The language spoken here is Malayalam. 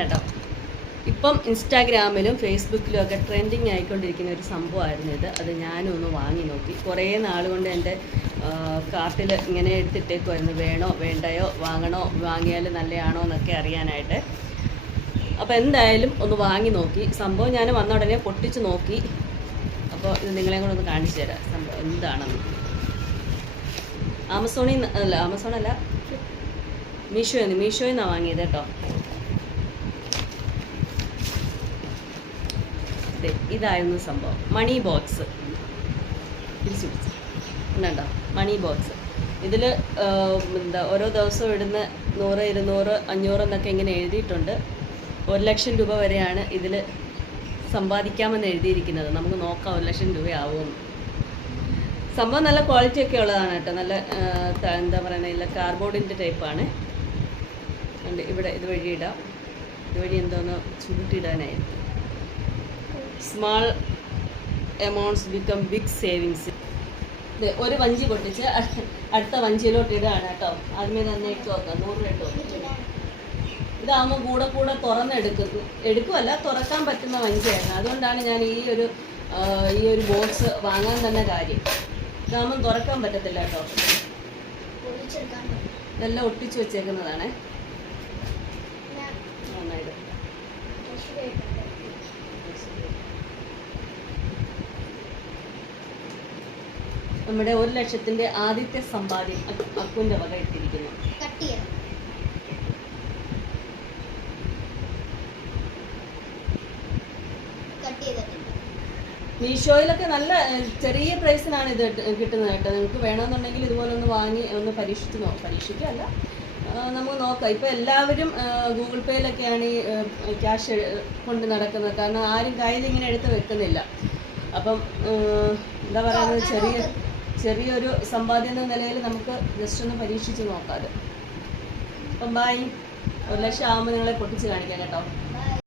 കണ്ടോ. ഇപ്പം ഇൻസ്റ്റാഗ്രാമിലും ഫേസ്ബുക്കിലും ഒക്കെ ട്രെൻഡിങ് ആയിക്കൊണ്ടിരിക്കുന്ന ഒരു സംഭവമായിരുന്നു ഇത്. അത് ഞാനും ഒന്ന് വാങ്ങി നോക്കി. കുറേ നാളുകൊണ്ട് എൻ്റെ കാർട്ടിൽ ഇങ്ങനെ എടുത്തിട്ടേക്കുമായിരുന്നു, വേണോ വേണ്ടയോ, വാങ്ങണോ, വാങ്ങിയാൽ നല്ലതാണോ എന്നൊക്കെ അറിയാനായിട്ട്. അപ്പോൾ എന്തായാലും ഒന്ന് വാങ്ങി നോക്കി. സംഭവം ഞാൻ വന്ന ഉടനെ പൊട്ടിച്ച് നോക്കി. അപ്പോൾ ഇത് നിങ്ങളെയും കൂടെ ഒന്ന് കാണിച്ചു തരാം സംഭവം എന്താണെന്ന്. ആമസോണല്ല, മീഷോയിൽ നിന്നാണ് വാങ്ങിയത് കേട്ടോ. ഇതായിരുന്നു സംഭവം. മണി ബോക്സ് തിരിച്ചു പിടിച്ചോ, മണി ബോക്സ്. ഇതിൽ എന്താ ഓരോ ദിവസവും ഇടുന്ന 100, 200, 500 എന്നൊക്കെ ഇങ്ങനെ എഴുതിയിട്ടുണ്ട്. 1,00,000 രൂപ വരെയാണ് ഇതിൽ സമ്പാദിക്കാമെന്ന് എഴുതിയിരിക്കുന്നത്. നമുക്ക് നോക്കാം 1,00,000 രൂപയാവുമെന്ന്. സംഭവം നല്ല ക്വാളിറ്റി ഒക്കെ ഉള്ളതാണ് കേട്ടോ. നല്ല എന്താ പറയുക, കാർഡ്ബോർഡിൻ്റെ ടൈപ്പാണ്. ഇവിടെ ഇതുവഴി ഇടാം. ഇതുവഴി എന്തോന്ന് ചുരുട്ടിടാനായിരിക്കും. Small amounts become big savings. ഒരു വഞ്ചി പൊട്ടിച്ച് അടുത്ത വഞ്ചിയിലോട്ട് ഇടുകയാണ് കേട്ടോ. ആദ്യമേ തന്നെ ഇട്ട് നോക്കാം. 100 രൂപ ഇട്ട് നോക്കാം. ഇതാകുമ്പോൾ കൂടെ എടുക്കുമല്ല, തുറക്കാൻ പറ്റുന്ന വഞ്ചിയായിരുന്നു. അതുകൊണ്ടാണ് ഞാൻ ഈ ഒരു ബോക്സ് വാങ്ങാൻ തന്നെ കാര്യം. ഇതാകുമ്പം തുറക്കാൻ പറ്റത്തില്ല കേട്ടോ. ഇതെല്ലാം ഒട്ടിച്ച് വെച്ചേക്കുന്നതാണ്. നന്നായിട്ട് നമ്മുടെ 1,00,000ന്റെ ആദ്യത്തെ സമ്പാദ്യം അക്കുവിന്റെ വക ഇട്ടിരിക്കുന്നു. മീഷോയിലൊക്കെ നല്ല ചെറിയ പ്രൈസിനാണ് ഇത് കിട്ടുന്നത് കേട്ടോ. നിങ്ങൾക്ക് വേണമെന്നുണ്ടെങ്കിൽ ഇതുപോലെ ഒന്ന് വാങ്ങി ഒന്ന് പരീക്ഷിക്കുകയല്ല, നമുക്ക് നോക്കാം. ഇപ്പോൾ എല്ലാവരും ഗൂഗിൾ പേയിലൊക്കെയാണ് ഈ ക്യാഷ് കൊണ്ട് നടക്കുന്നത്. കാരണം ആരും കയ്യിൽ ഇങ്ങനെ എടുത്ത് വെക്കുന്നില്ല. അപ്പം എന്താ പറയുന്നത്, ചെറിയൊരു സമ്പാദ്യം എന്ന നിലയിൽ നമുക്ക് ജസ്റ്റ് ഒന്ന് പരീക്ഷിച്ച് നോക്കാം. അപ്പം ബൈ. 1,00,000 ആകുമ്പോൾ നിങ്ങളെ പൊട്ടിച്ച് കാണിക്കാം കേട്ടോ.